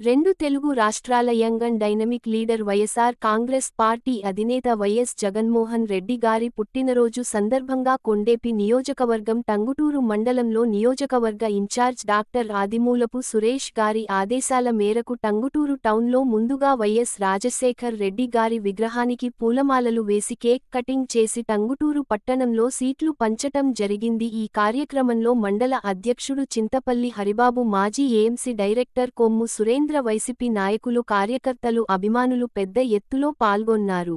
రెండు తెలుగు రాష్ట్రాల young and dynamic leader YSR Congress Party అధినేత వైఎస్ జగన్మోహన్ రెడ్డి గారి పుట్టినరోజు సందర్భంగా కొండేపి నియోజకవర్గం టంగుటూరు మండలంలో నియోజకవర్గ ఇన్ఛార్జ్ డాక్టర్ ఆదిమూలపు సురేష్ గారి ఆదేశాల మేరకు టంగుటూరు టౌన్లో ముందుగా వైఎస్ రాజశేఖర్ రెడ్డి గారి విగ్రహానికి పూలమాలలు వేసి కేక్ కటింగ్ చేసి టంగుటూరు పట్టణంలో సీట్లు పంచటం జరిగింది. ఈ కార్యక్రమంలో మండల అధ్యక్షుడు చింతపల్లి హరిబాబు మాజీ ఏఎంసీ డైరెక్టర్ కొమ్ము సురేంద్ర కేంద్ర వైసీపీ నాయకులు కార్యకర్తలు అభిమానులు పెద్ద ఎత్తులో పాల్గొన్నారు.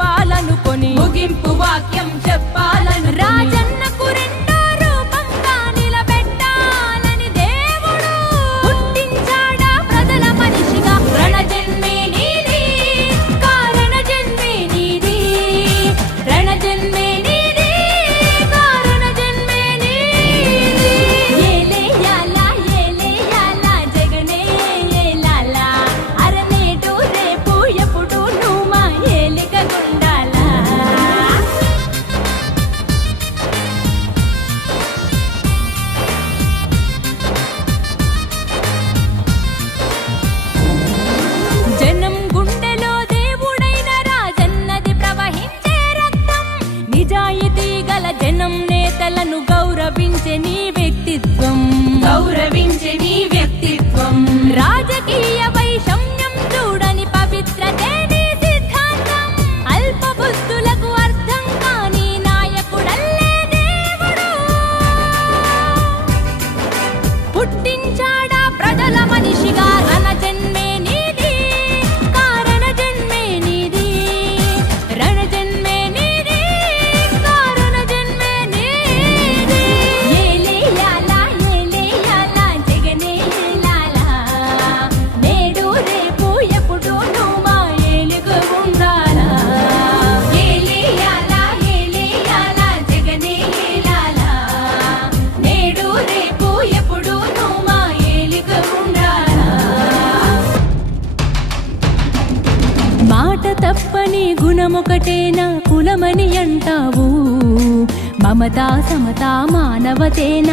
పుట్టించాడా ప్రజల మనిషిగా? తప్పని గుణముకటే నా కులమని అంటావు. మమతా సమతా మానవతేన